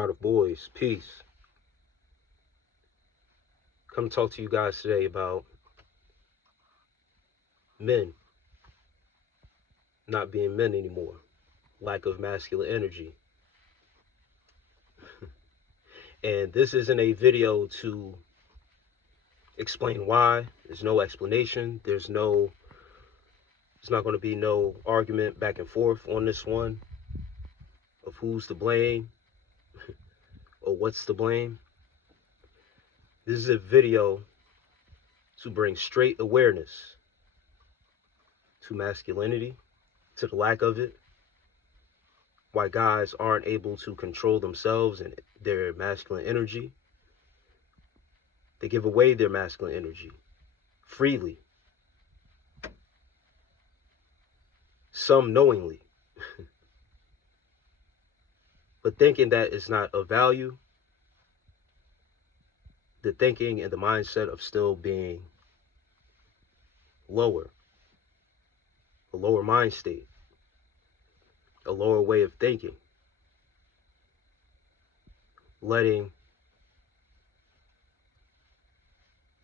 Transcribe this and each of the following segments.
Product Boys, peace. Come talk to you guys today about men not being men anymore, lack of masculine energy. And this isn't a video to explain why. There's no explanation. There's not going to be no argument back and forth on this one of who's to blame or what's to blame. This is a video to bring straight awareness to masculinity, to the lack of it, why guys aren't able to control themselves and their masculine energy. They give away their masculine energy freely, some knowingly, but thinking that it's not of value. The thinking and the mindset of still being lower, a lower mind state, a lower way of thinking, letting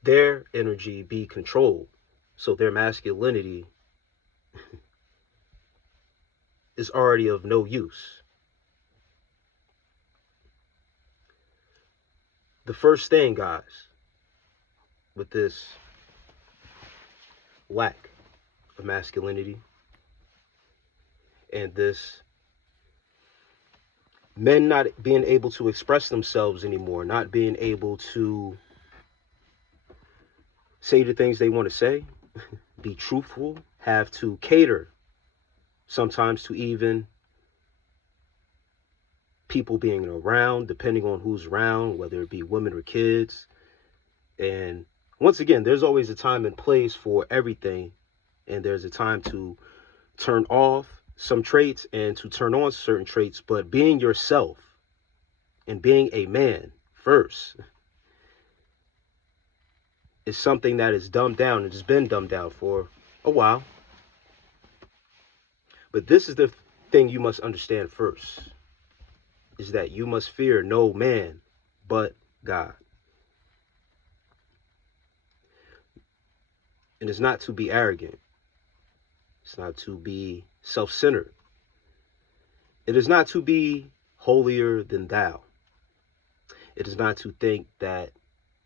their energy be controlled, so their masculinity is already of no use. The first thing, guys, with this lack of masculinity and this men not being able to express themselves anymore, not being able to say the things they want to say, be truthful, have to cater sometimes to even people being around, depending on who's around, whether it be women or kids. And once again, there's always a time and place for everything. And there's a time to turn off some traits and to turn on certain traits. But being yourself and being a man first is something that is dumbed down. It has been dumbed down for a while. But this is the thing you must understand first, is that you must fear no man but God. And it's not to be arrogant. It's not to be self-centered. It is not to be holier than thou. It is not to think that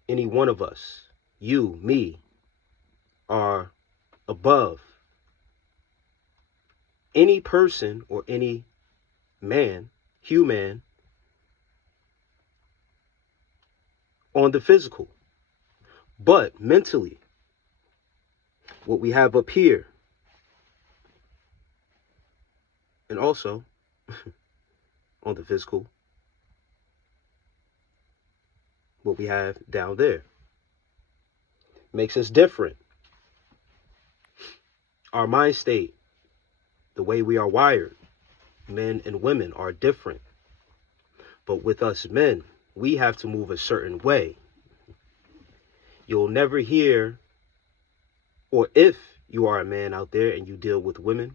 any one of us, you, me, are above any person or any man, human, on the physical. But mentally, what we have up here, and also on the physical, what we have down there, makes us different. Our mind state, the way we are wired, men and women are different. But with us men, we have to move a certain way. You'll never hear, or if you are a man out there and you deal with women,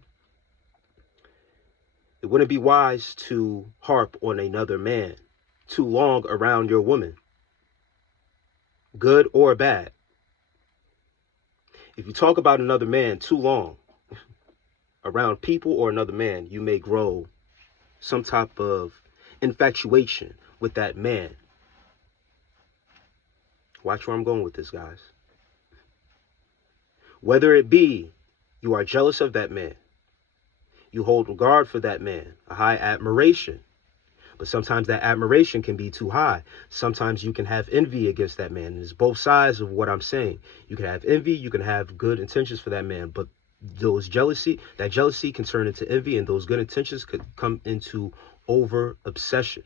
it wouldn't be wise to harp on another man too long around your woman, good or bad. If you talk about another man too long around people or another man, you may grow some type of infatuation with that man. Watch where I'm going with this, guys. Whether it be you are jealous of that man, you hold regard for that man, a high admiration, but sometimes that admiration can be too high. Sometimes you can have envy against that man. And it's both sides of what I'm saying. You can have envy, you can have good intentions for that man, but that jealousy can turn into envy, and those good intentions could come into over obsession.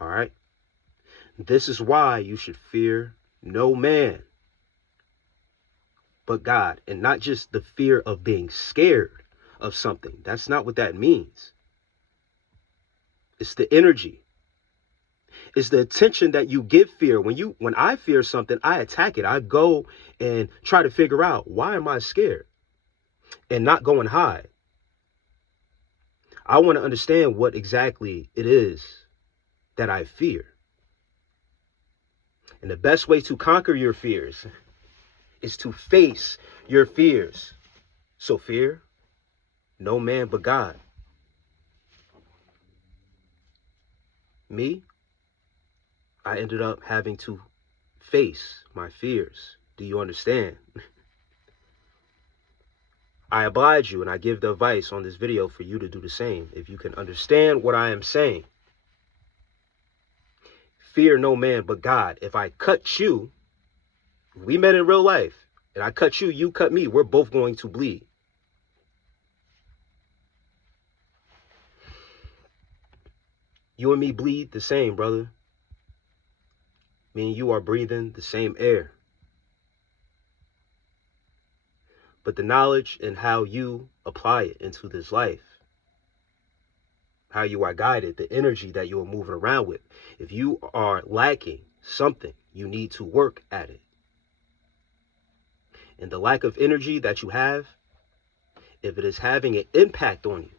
All right. This is why you should fear no man but God, and not just the fear of being scared of something. That's not what that means. It's the energy. It's the attention that you give fear. When I fear something, I attack it. I go and try to figure out, why am I scared? And not go and hide. I want to understand what exactly it is that I fear. And the best way to conquer your fears is to face your fears. So fear no man but God. Me, I ended up having to face my fears. Do you understand? I oblige you and I give the advice on this video for you to do the same. If you can understand what I am saying, fear no man but God. If I cut you, we met in real life, and I cut you, you cut me, we're both going to bleed. You and me bleed the same, brother. Me and you are breathing the same air. But the knowledge and how you apply it into this life, how you are guided, the energy that you are moving around with. If you are lacking something, you need to work at it. And the lack of energy that you have, if it is having an impact on you,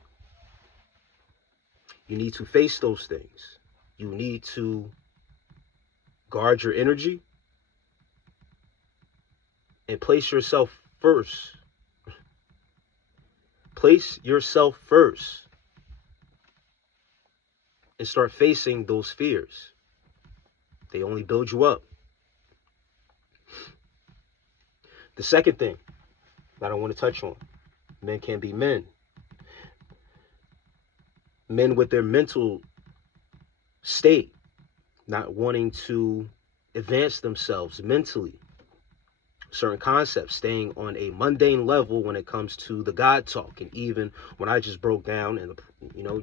you need to face those things. You need to guard your energy and place yourself first. Place yourself first and start facing those fears. They only build you up. The second thing that I want to touch on, men can be men. Men with their mental state, not wanting to advance themselves mentally. Certain concepts, staying on a mundane level when it comes to the God talk. And even when I just broke down and,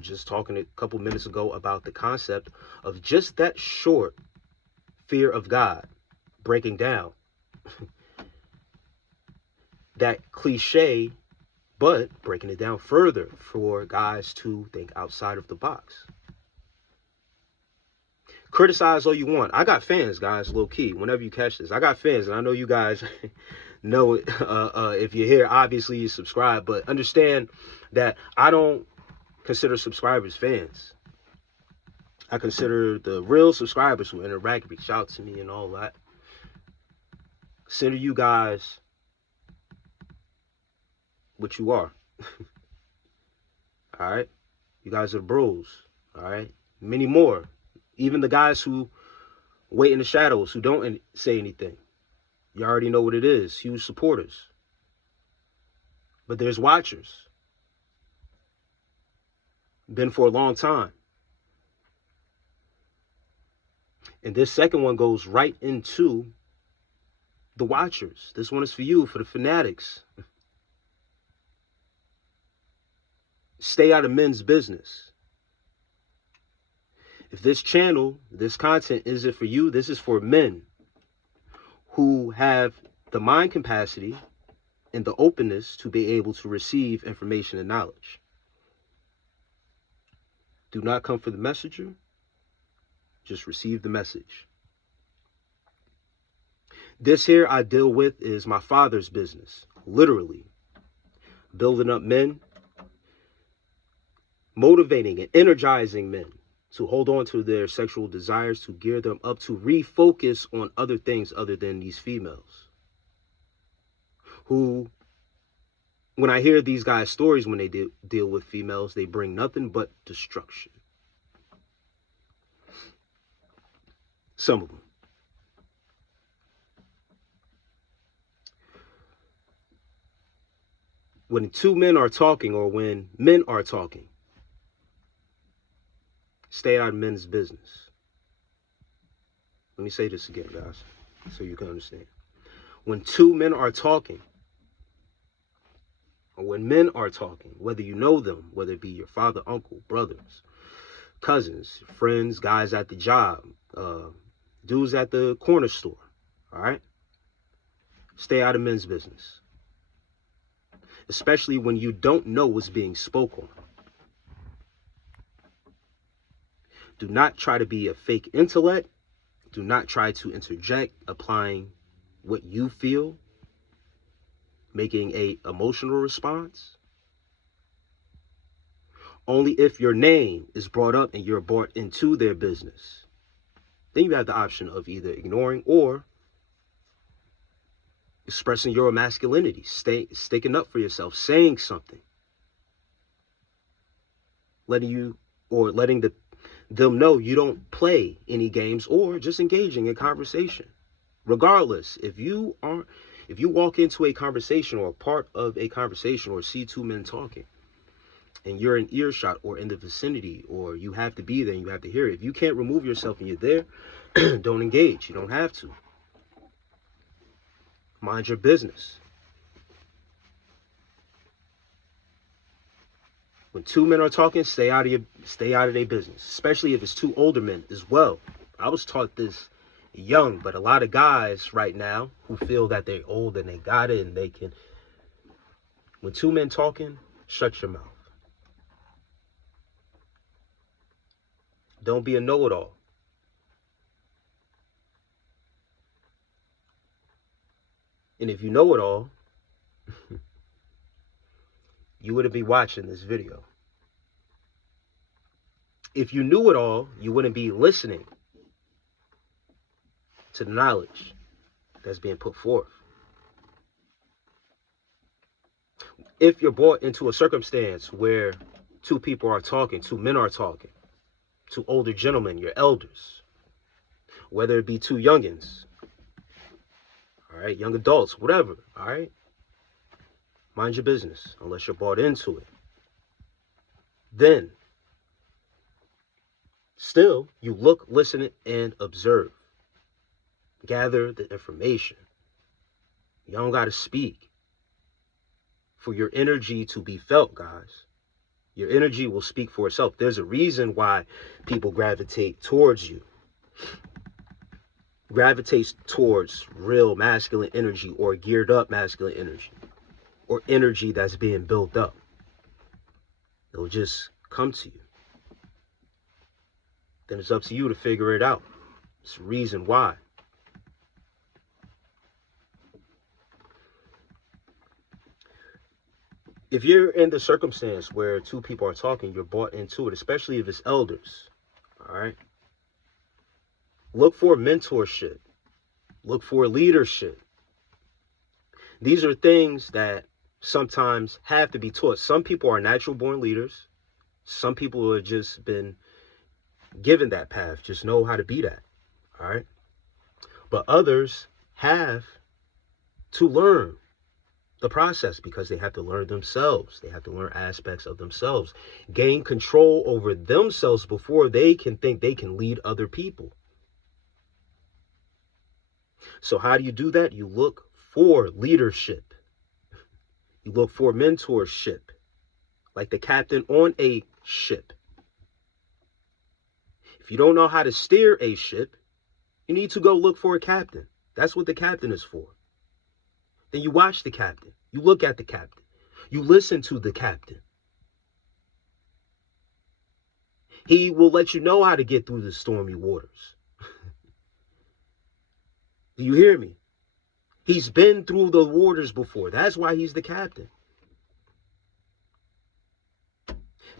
just talking a couple minutes ago about the concept of just that short fear of God, breaking down that cliche, but breaking it down further for guys to think outside of the box. Criticize all you want. I got fans, guys, low key. Whenever you catch this, I got fans, and I know you guys know it. If you're here, obviously you subscribe, but understand that I don't consider subscribers fans. I consider the real subscribers who interact, reach out to me and all that. Consider you guys what you are. All right? You guys are bros. All right? Many more. Even the guys who wait in the shadows, who don't say anything. You already know what it is. Huge supporters. But there's watchers. Been for a long time. And this second one goes right into the watchers. This one is for you, for the fanatics. Stay out of men's business. If this channel, this content isn't for you, this is for men who have the mind capacity and the openness to be able to receive information and knowledge. Do not come for the messenger. Just receive the message. This here I deal with is my father's business. Literally. Building up men. Motivating and energizing men to hold on to their sexual desires, to gear them up, to refocus on other things other than these females. Who, when I hear these guys' stories when they deal with females, they bring nothing but destruction. Some of them. When two men are talking, or when men are talking, stay out of men's business. Let me say this again, guys, so you can understand. When two men are talking, or when men are talking, whether you know them, whether it be your father, uncle, brothers, cousins, friends, guys at the job, dudes at the corner store, all right? Stay out of men's business. Especially when you don't know what's being spoken on. Do not try to be a fake intellect. Do not try to interject, applying what you feel, making a emotional response. Only if your name is brought up and you're brought into their business. Then you have the option of either ignoring or expressing your masculinity, sticking up for yourself, saying something, letting them know you don't play any games, or just engaging in conversation. Regardless, if you walk into a conversation or a part of a conversation or see two men talking and you're in earshot or in the vicinity, or you have to be there and you have to hear it, if you can't remove yourself and you're there, don't engage. You don't have to. Mind your business. When two men are talking, stay out of their business, especially if it's two older men as well. I was taught this young, but a lot of guys right now who feel that they're old and they got it and they can. When two men talking, shut your mouth. Don't be a know-it-all. And if you know it all, you wouldn't be watching this video. If you knew it all, you wouldn't be listening to the knowledge that's being put forth. If you're brought into a circumstance where two people are talking, two men are talking, two older gentlemen, your elders, whether it be two youngins, all right, young adults, whatever, all right, mind your business unless you're brought into it. Then, still, you look, listen, and observe. Gather the information. You don't got to speak for your energy to be felt, guys. Your energy will speak for itself. There's a reason why people gravitate towards you. Gravitates towards real masculine energy, or geared up masculine energy, or energy that's being built up. It'll just come to you. Then it's up to you to figure it out. It's the reason why. If you're in the circumstance where two people are talking, you're brought into it, especially if it's elders, all right? Look for mentorship. Look for leadership. These are things that sometimes have to be taught. Some people are natural born leaders. Some people have just been given that path, just know how to be that, all right? But others have to learn the process because they have to learn themselves. They have to learn aspects of themselves, gain control over themselves before they can think they can lead other people. So how do you do that? You look for leadership. You look for mentorship, like the captain on a ship. If you don't know how to steer a ship, you need to go look for a captain. That's what the captain is for. Then you watch the captain. You look at the captain. You listen to the captain. He will let you know how to get through the stormy waters. Do you hear me? He's been through the waters before. That's why he's the captain.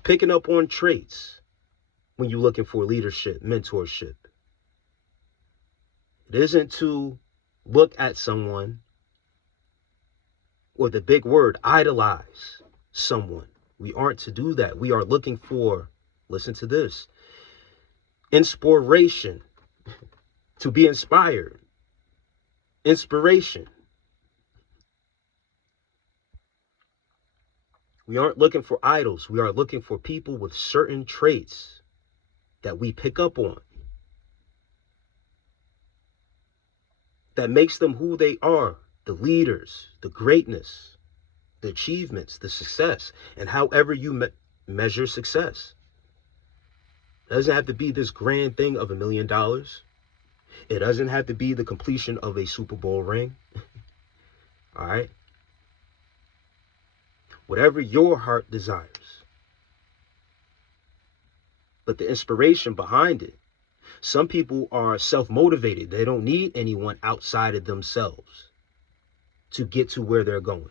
Picking up on traits when you're looking for leadership, mentorship. It isn't to look at someone, or the big word, idolize someone. We aren't to do that. We are looking for, listen to this, inspiration, to be inspired. Inspiration. We aren't looking for idols. We are looking for people with certain traits that we pick up on, that makes them who they are, the leaders, the greatness, the achievements, the success, and however you measure success. It doesn't have to be this grand thing of $1 million. It doesn't have to be the completion of a Super Bowl ring. All right? Whatever your heart desires. But the inspiration behind it. Some people are self-motivated. They don't need anyone outside of themselves to get to where they're going.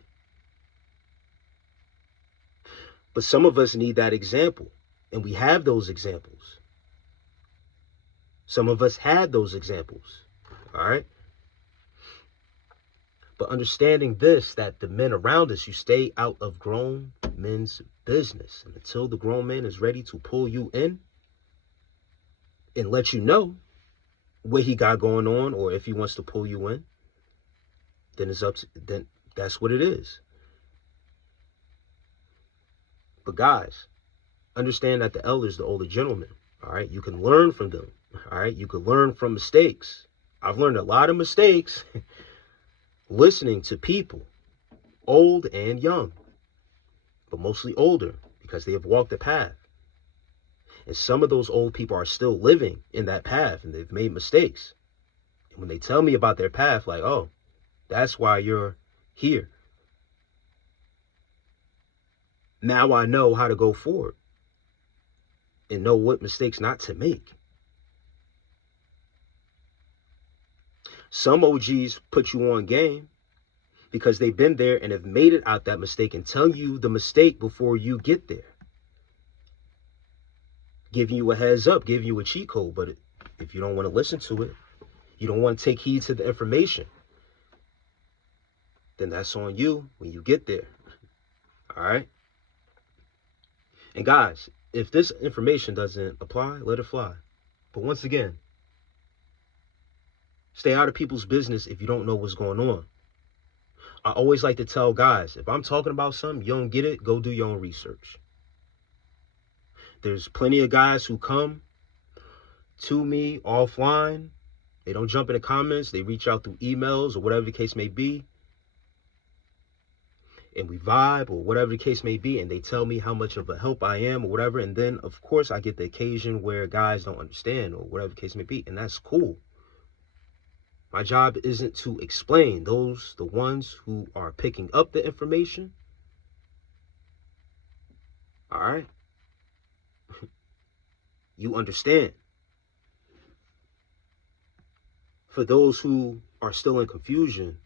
But some of us need that example, and we have those examples. Some of us had those examples, all right? But understanding this, that the men around us, you stay out of grown men's business. And until the grown man is ready to pull you in and let you know what he got going on, or if he wants to pull you in, then it's up to, then that's what it is. But guys, understand that the elders, the older gentlemen, all right, you can learn from them, all right? You can learn from mistakes. I've learned a lot of mistakes listening to people, old and young, but mostly older, because they have walked the path. And some of those old people are still living in that path, and they've made mistakes. And when they tell me about their path, like, oh, that's why you're here. Now I know how to go forward and know what mistakes not to make. Some OGs put you on game because they've been there and have made it out that mistake and tell you the mistake before you get there. Giving you a heads up, giving you a cheat code. But if you don't want to listen to it, you don't want to take heed to the information, then that's on you when you get there. All right? And guys, if this information doesn't apply, let it fly. But once again, stay out of people's business if you don't know what's going on. I always like to tell guys, if I'm talking about something, you don't get it, go do your own research. There's plenty of guys who come to me offline. They don't jump in the comments. They reach out through emails or whatever the case may be. And we vibe or whatever the case may be. And they tell me how much of a help I am or whatever. And then, of course, I get the occasion where guys don't understand or whatever the case may be. And that's cool. My job isn't to explain. Those, the ones who are picking up the information. All right. You understand. For those who are still in confusion,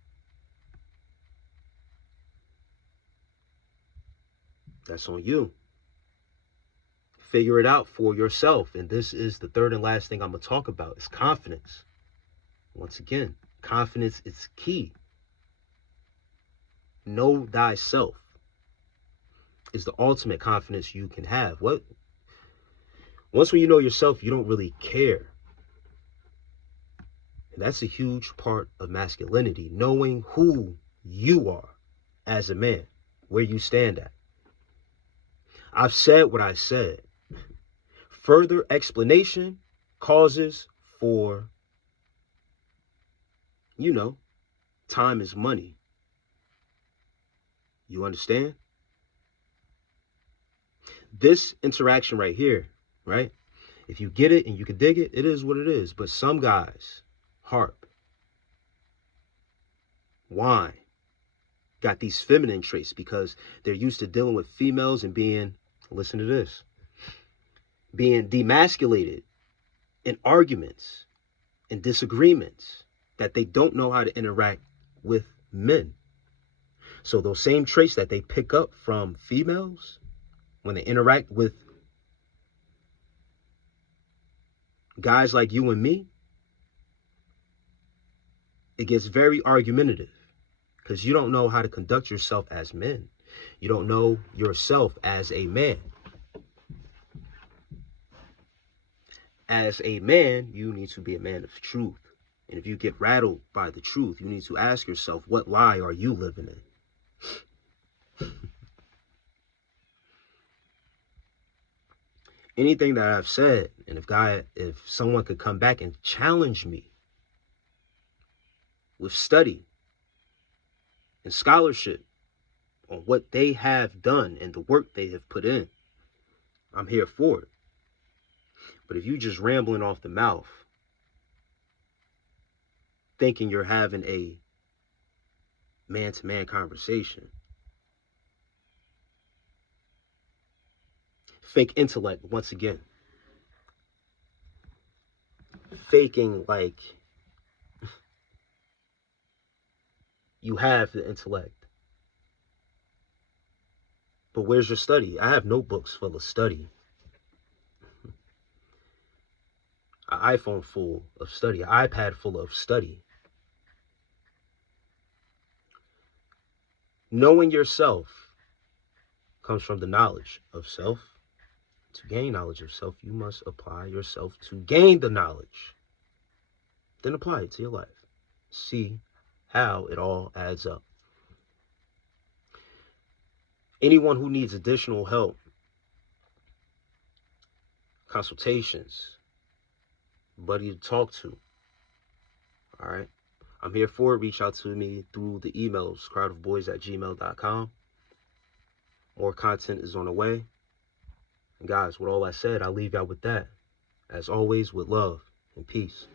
that's on you. Figure it out for yourself. And this is the third and last thing I'm going to talk about is confidence. Once again, confidence is key. Know thyself is the ultimate confidence you can have. Once when you know yourself, you don't really care. And that's a huge part of masculinity, knowing who you are as a man, where you stand at. I've said what I said. Further explanation causes for, time is money. You understand? This interaction right here, right? If you get it and you can dig it, it is what it is. But some guys, harp, whine, got these feminine traits because they're used to dealing with females and being, listen to this, being demasculated in arguments and disagreements that they don't know how to interact with men. So those same traits that they pick up from females when they interact with guys like you and me, it gets very argumentative because you don't know how to conduct yourself as men. You don't know yourself as a man. As a man, you need to be a man of truth. And if you get rattled by the truth, you need to ask yourself, what lie are you living in? Anything that I've said, and if someone could come back and challenge me with study and scholarship on what they have done and the work they have put in, I'm here for it. But if you just rambling off the mouth, thinking you're having a man-to-man conversation, fake intellect, once again, faking like you have the intellect. But where's your study? I have notebooks full of study. An iPhone full of study. An iPad full of study. Knowing yourself comes from the knowledge of self. To gain knowledge of self, you must apply yourself to gain the knowledge. Then apply it to your life. See how it all adds up. Anyone who needs additional help, consultations, buddy to talk to, all right? I'm here for it. Reach out to me through the emails, crowdofboys@gmail.com. More content is on the way. And guys, with all that said, I'll leave y'all with that. As always, with love and peace.